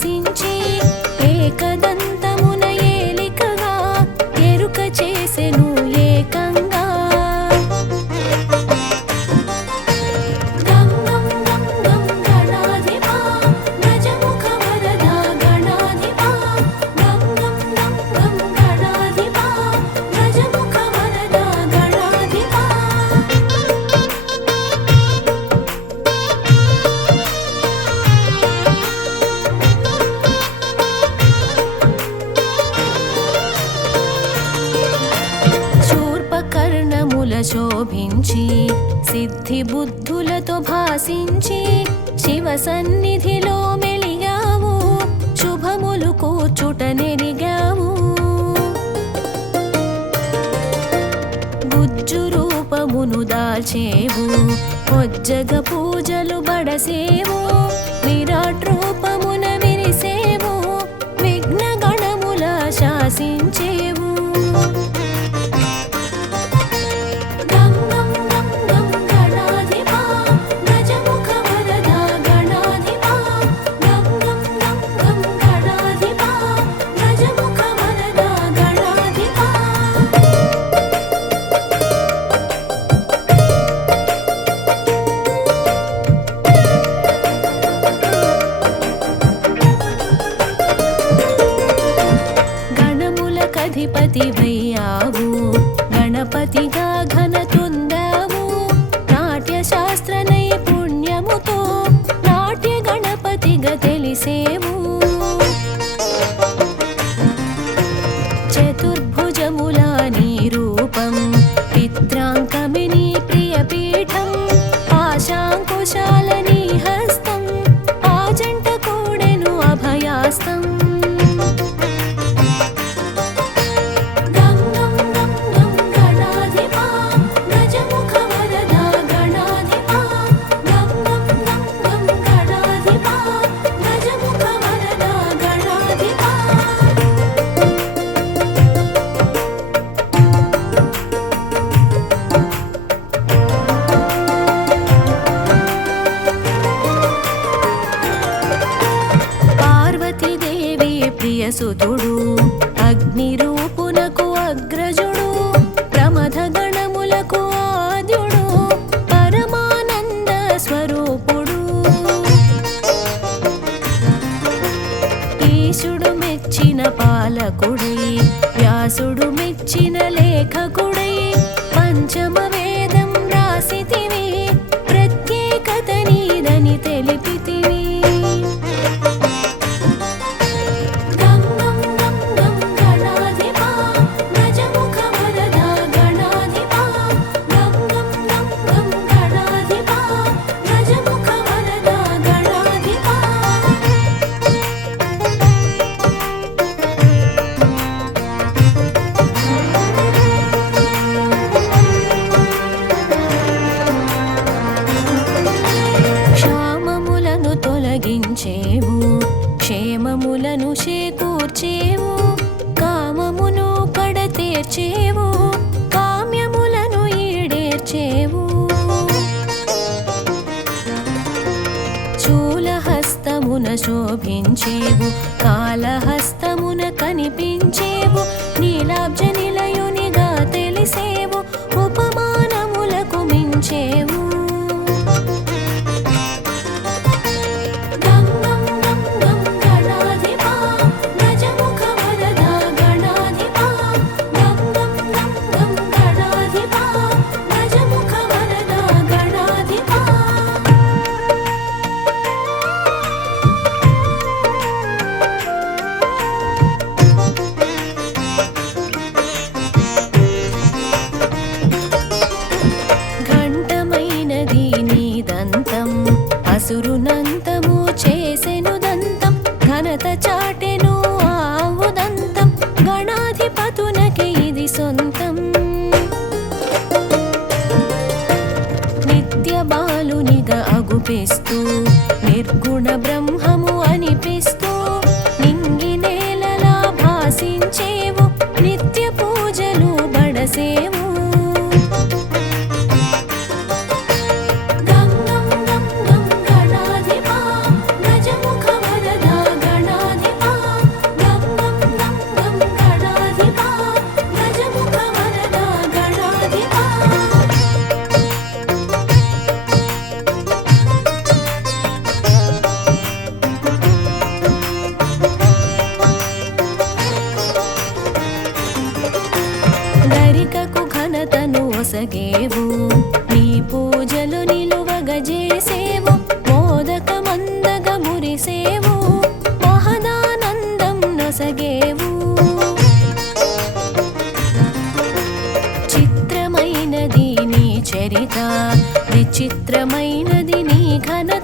sin శోభించి సిద్ధి బుద్ధులతో భాసించి శివ సన్నిధిలో మెలిగావు శుభములు కూర్చుట నెరిగావు గుజ్జు రూపమును దాల్చేవు పొజ్జగ పూజలు బడసేవు విరాట్ రూప ప్రియసుతుడు అగ్నిరూపునకు అగ్రజుడు ప్రమథ గణములకు ఆద్యుడు పరమానంద స్వరూపుడు. ఈశుడు మెచ్చిన పాలకుడై వ్యాసుడు మెచ్చిన లేఖకు కనిపించేవు. నీలాబ్జ నిలయునిగా తెలిసేవు. घन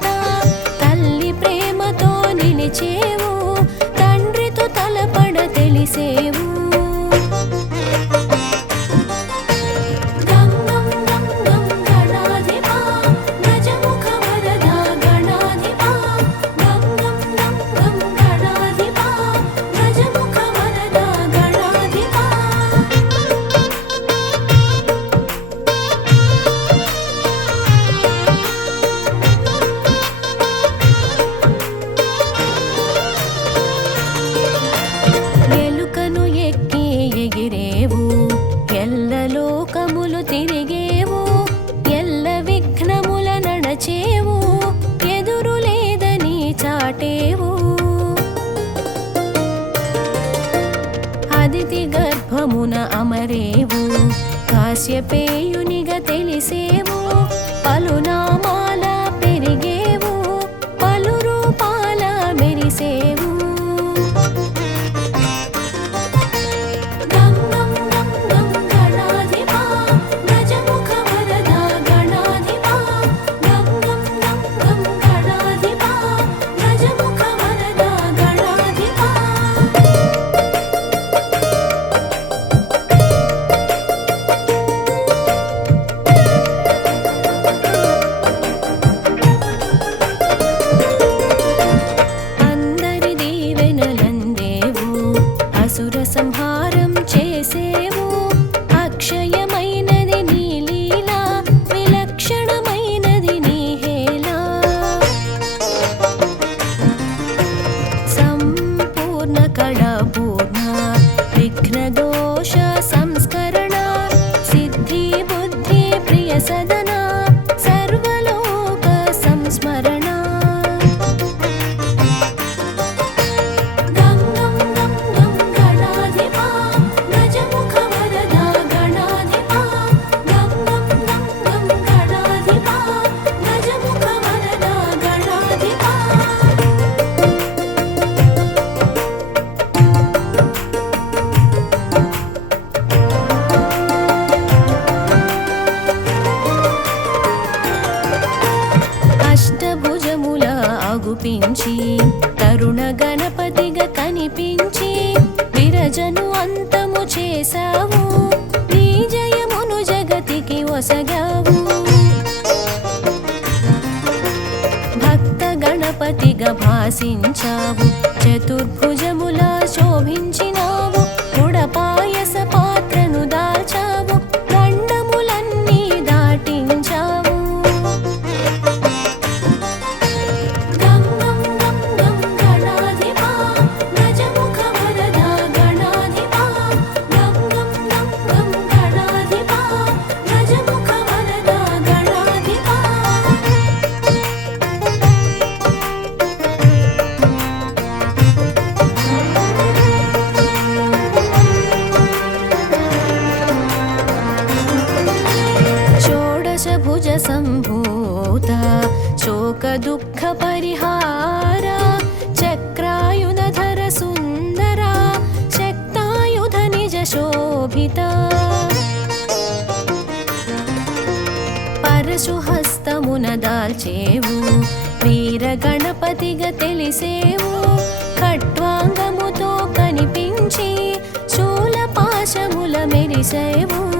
గుపించి తరుణ గణపతిగా కనిపించి విరజను అంతము చేశావు నీ జయమును జగతికి వసగావు భక్త గణపతిగా భాషించావు సంగతిగా తెలిసేవు. ఖట్వాంగముతో కనిపించి శూల పాశముల మెరిసేవు.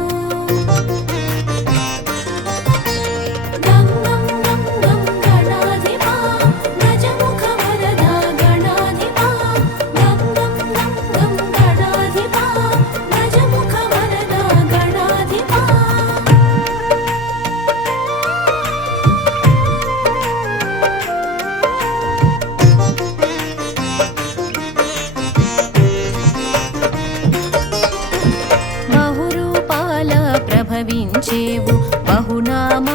భావించేవు బహునామ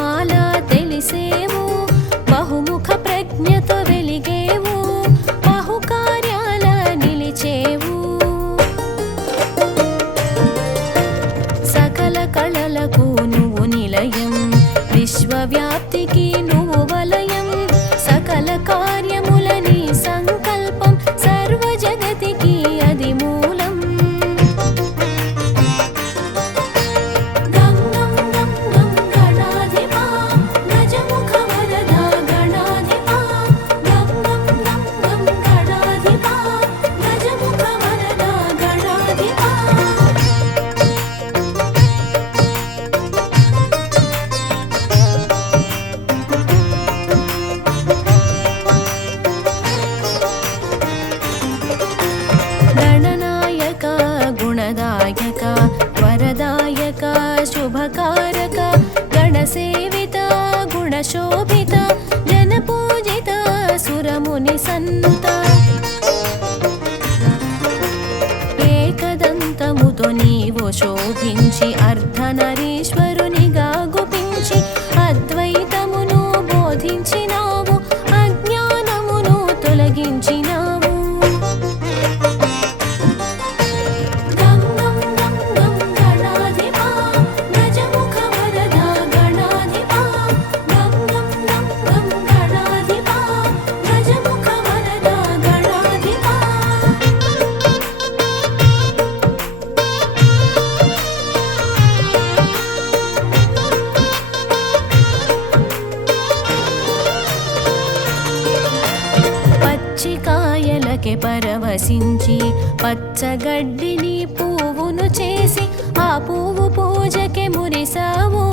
పలులకే పరవశించి పచ్చగడ్డిని పువ్వును చేసి ఆ పువ్వు పూజకే మురిసావు.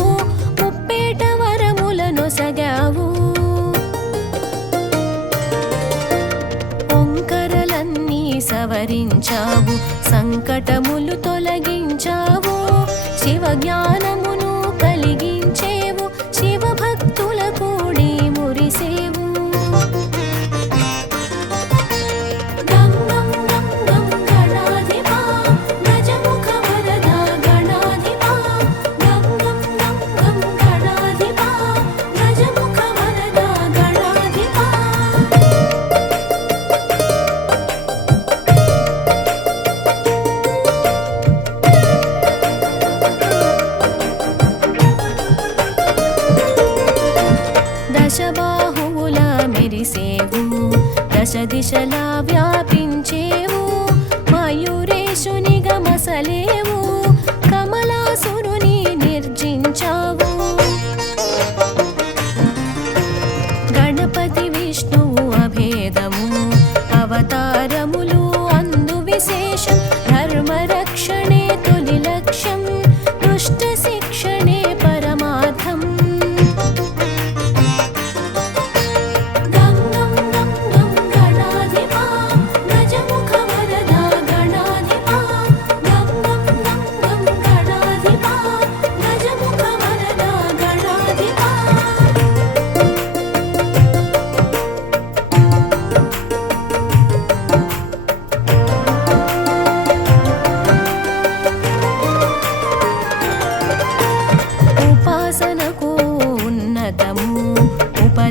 ముప్పేట వరములను సగావు. ఒంకరలన్నీ సవరించావు. సంకటములు తొలగించావు. శివ జ్ఞానము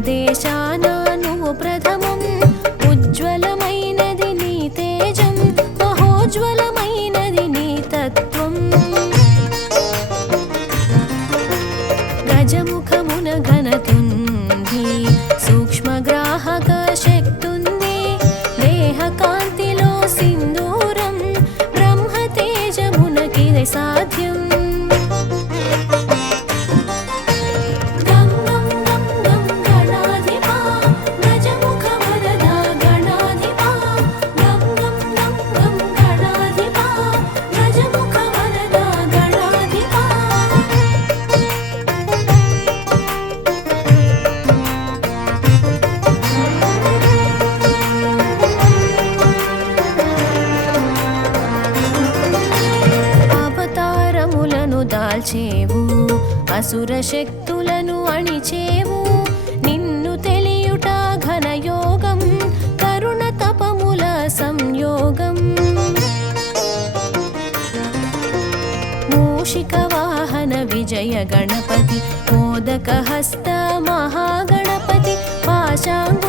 देशानानुप्रद हस्त महागणपति पाशाङ्ग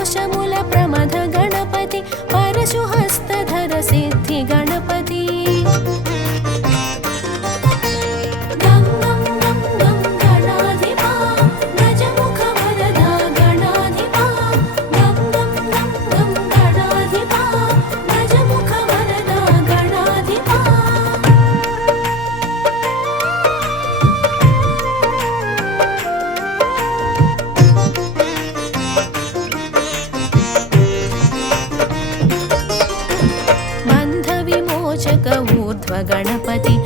ऊर्ध्व गणपति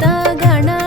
गणा